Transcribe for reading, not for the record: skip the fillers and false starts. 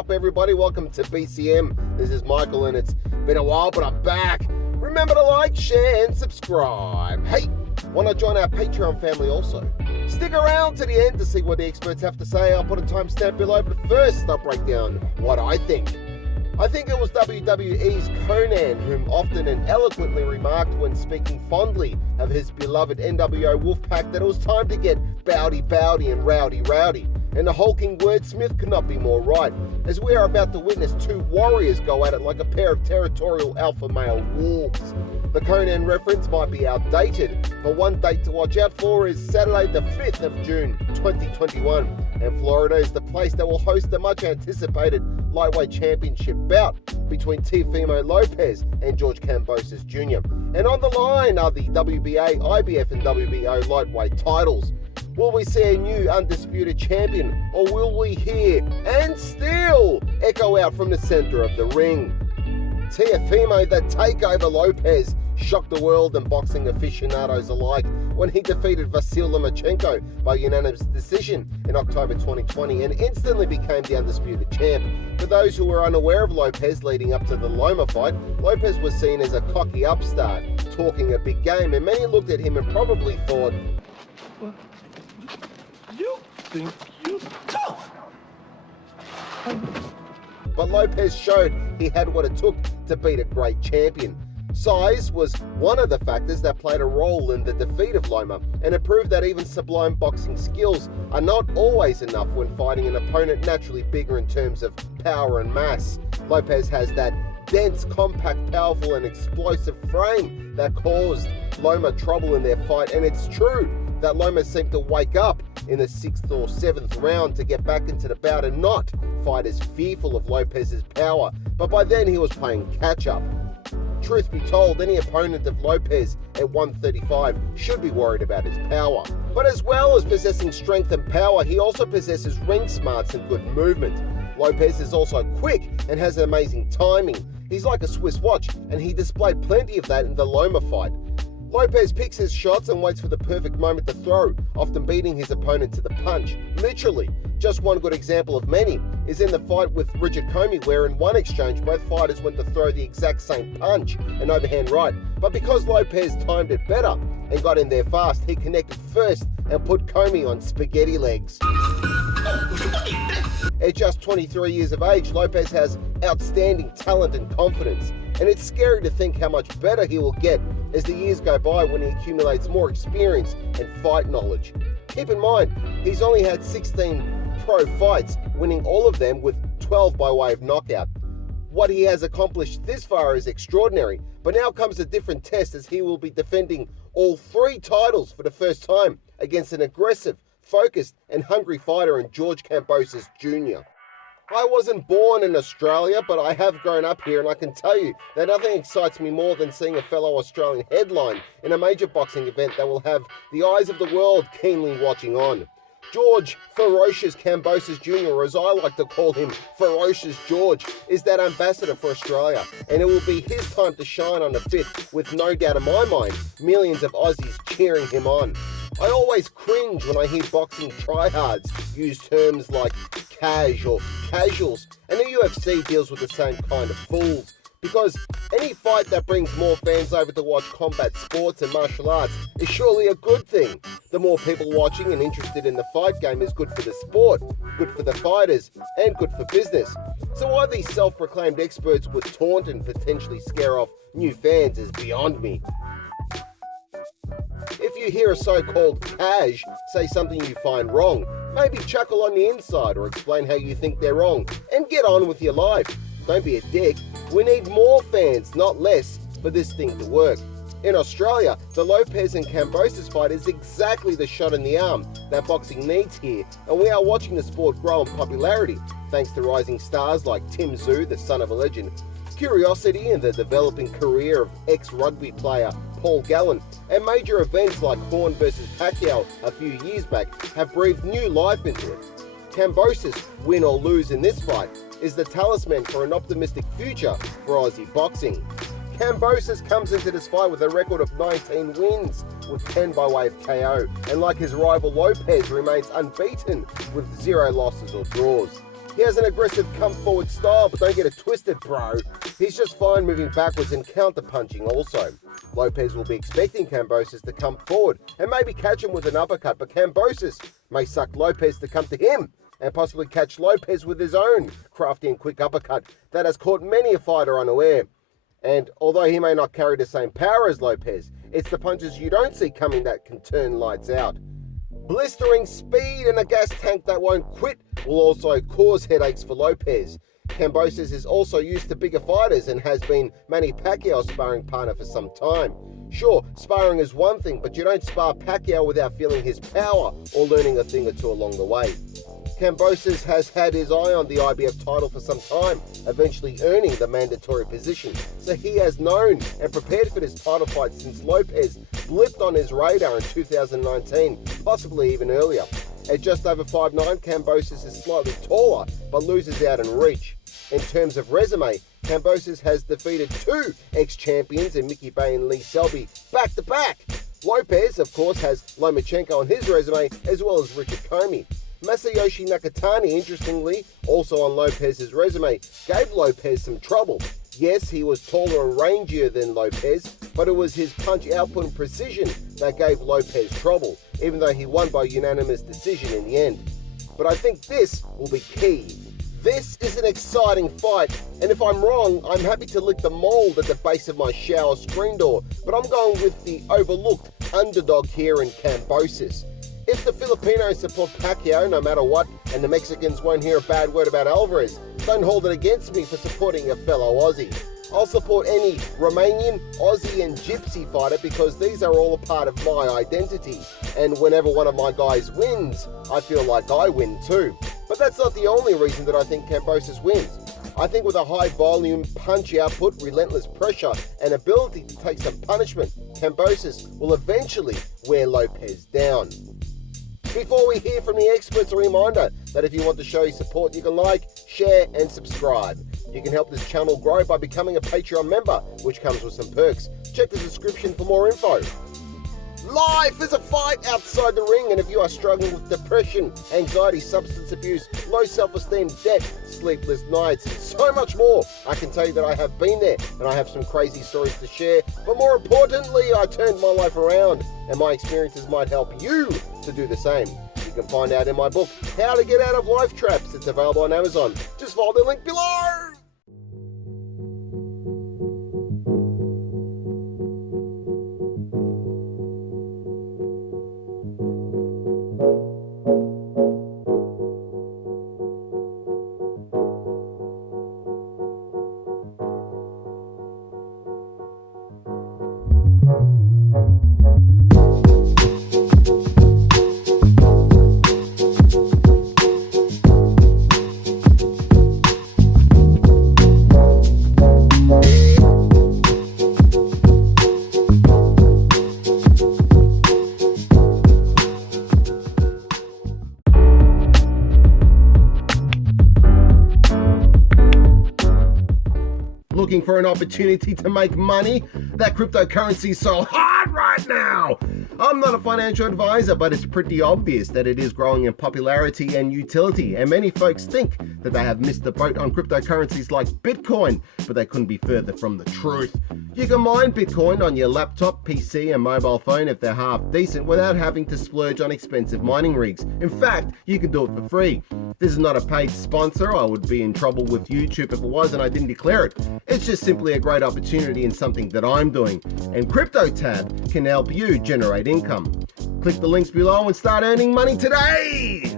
up, everybody? Welcome to BCM. This is Michael, and it's been a while, but I'm back. Remember to like, share, and subscribe. Hey, want to join our Patreon family also? Stick around to the end to see what the experts have to say. I'll put a timestamp below, but first I'll break down what I think. I think it was WWE's Conan whom often and eloquently remarked when speaking fondly of his beloved NWO Wolfpack that it was time to get bowdy and rowdy. And the hulking wordsmith could not be more right, as we are about to witness two warriors go at it like a pair of territorial alpha male wolves. The Conan reference might be outdated, but one date to watch out for is Saturday the 5th of June 2021, and Florida is the place that will host the much anticipated lightweight championship bout between Teofimo Lopez and George Kambosos Jr. And on the line are the WBA, IBF and WBO lightweight titles. Will we see a new undisputed champion, or will we hear and still echo out from the center of the ring? Teofimo the Takeover Lopez shocked the world and boxing aficionados alike when he defeated Vasil Lomachenko by unanimous decision in October 2020 and instantly became the undisputed champ. For those who were unaware of Lopez leading up to the Loma fight, Lopez was seen as a cocky upstart, talking a big game, and many looked at him and probably thought, "What you think you do?" But Lopez showed he had what it took to beat a great champion. Size was one of the factors that played a role in the defeat of Loma, and it proved that even sublime boxing skills are not always enough when fighting an opponent naturally bigger in terms of power and mass. Lopez has that dense, compact, powerful and explosive frame that caused Loma trouble in their fight, and it's true that Loma seemed to wake up in the 6th or 7th round to get back into the bout and not fight as fearful of Lopez's power, but by then he was playing catch-up. Truth be told, any opponent of Lopez at 135 should be worried about his power. But as well as possessing strength and power, he also possesses ring smarts and good movement. Lopez is also quick and has amazing timing. He's like a Swiss watch, and he displayed plenty of that in the Loma fight. Lopez picks his shots and waits for the perfect moment to throw, often beating his opponent to the punch. Literally. Just one good example of many is in the fight with Richard Comey, where in one exchange both fighters went to throw the exact same punch, an overhand right, but because Lopez timed it better and got in there fast, he connected first and put Comey on spaghetti legs. At just 23 years of age, Lopez has outstanding talent and confidence, and it's scary to think how much better he will get as the years go by when he accumulates more experience and fight knowledge. Keep in mind, he's only had 16 pro fights, winning all of them with 12 by way of knockout. What he has accomplished this far is extraordinary, but now comes a different test as he will be defending all 3 titles for the first time against an aggressive, focused and hungry fighter in George Kambosos Jr. I wasn't born in Australia, but I have grown up here, and I can tell you that nothing excites me more than seeing a fellow Australian headline in a major boxing event that will have the eyes of the world keenly watching on. George Ferocious Kambosos Jr., or as I like to call him, Ferocious George, is that ambassador for Australia, and it will be his time to shine on the 5th, with no doubt in my mind, millions of Aussies cheering him on. I always cringe when I hear boxing tryhards use terms like cash or casuals, and the UFC deals with the same kind of fools, because any fight that brings more fans over to watch combat sports and martial arts is surely a good thing. The more people watching and interested in the fight game is good for the sport, good for the fighters, and good for business. So why these self-proclaimed experts would taunt and potentially scare off new fans is beyond me. If you hear a so-called cash say something you find wrong, maybe chuckle on the inside or explain how you think they're wrong, and get on with your life. Don't be a dick. We need more fans, not less, for this thing to work. In Australia, the Lopez and Kambosos fight is exactly the shot in the arm that boxing needs here, and we are watching the sport grow in popularity, thanks to rising stars like Tim Tszyu, the son of a legend, curiosity in the developing career of ex-rugby player Paul Gallen, and major events like Horn vs Pacquiao a few years back have breathed new life into it. Kambosos, win or lose in this fight, is the talisman for an optimistic future for Aussie boxing. Kambosos comes into this fight with a record of 19 wins, with 10 by way of KO, and like his rival Lopez, remains unbeaten with 0 losses or draws. He has an aggressive come-forward style, but don't get it twisted, bro. He's just fine moving backwards and counter-punching also. Lopez will be expecting Kambosos to come forward and maybe catch him with an uppercut, but Kambosos may suck Lopez to come to him and possibly catch Lopez with his own crafty and quick uppercut that has caught many a fighter unaware. And although he may not carry the same power as Lopez, it's the punches you don't see coming that can turn lights out. Blistering speed and a gas tank that won't quit will also cause headaches for Lopez. Kambosos is also used to bigger fighters and has been Manny Pacquiao's sparring partner for some time. Sure, sparring is one thing, but you don't spar Pacquiao without feeling his power or learning a thing or two along the way. Kambosos has had his eye on the IBF title for some time, eventually earning the mandatory position. So he has known and prepared for this title fight since Lopez blipped on his radar in 2019, possibly even earlier. At just over 5'9", Kambosos is slightly taller, but loses out in reach. In terms of resume, Kambosos has defeated two ex-champions in Mickey Bay and Lee Selby back-to-back. Lopez, of course, has Lomachenko on his resume, as well as Richard Comey. Masayoshi Nakatani, interestingly, also on Lopez's resume, gave Lopez some trouble. Yes, he was taller and rangier than Lopez, but it was his punch output and precision that gave Lopez trouble, even though he won by unanimous decision in the end. But I think this will be key. This is an exciting fight, and if I'm wrong, I'm happy to lick the mold at the base of my shower screen door, but I'm going with the overlooked underdog here in Kambosos. If the Filipinos support Pacquiao no matter what, and the Mexicans won't hear a bad word about Alvarez, don't hold it against me for supporting a fellow Aussie. I'll support any Romanian, Aussie and Gypsy fighter because these are all a part of my identity. And whenever one of my guys wins, I feel like I win too. But that's not the only reason that I think Kambosos wins. I think with a high volume, punch output, relentless pressure, and ability to take some punishment, Kambosos will eventually wear Lopez down. Before we hear from the experts, a reminder that if you want to show your support, you can like, share, and subscribe. You can help this channel grow by becoming a Patreon member, which comes with some perks. Check the description for more info. Life is a fight outside the ring, and if you are struggling with depression, anxiety, substance abuse, low self-esteem, debt, sleepless nights, and so much more, I can tell you that I have been there, and I have some crazy stories to share. But more importantly, I turned my life around, and my experiences might help you to do the same. You can find out in my book, How to Get Out of Life Traps. It's available on Amazon. Just follow the link below. Looking for an opportunity to make money? That cryptocurrency is so hard right now! I'm not a financial advisor, but it's pretty obvious that it is growing in popularity and utility, and many folks think that they have missed the boat on cryptocurrencies like Bitcoin, but they couldn't be further from the truth. You can mine Bitcoin on your laptop, PC, and mobile phone if they're half decent without having to splurge on expensive mining rigs. In fact, you can do it for free. This is not a paid sponsor. I would be in trouble with YouTube if it was and I didn't declare it. It's just simply a great opportunity and something that I'm doing. And CryptoTab can help you generate income. Click the links below and start earning money today!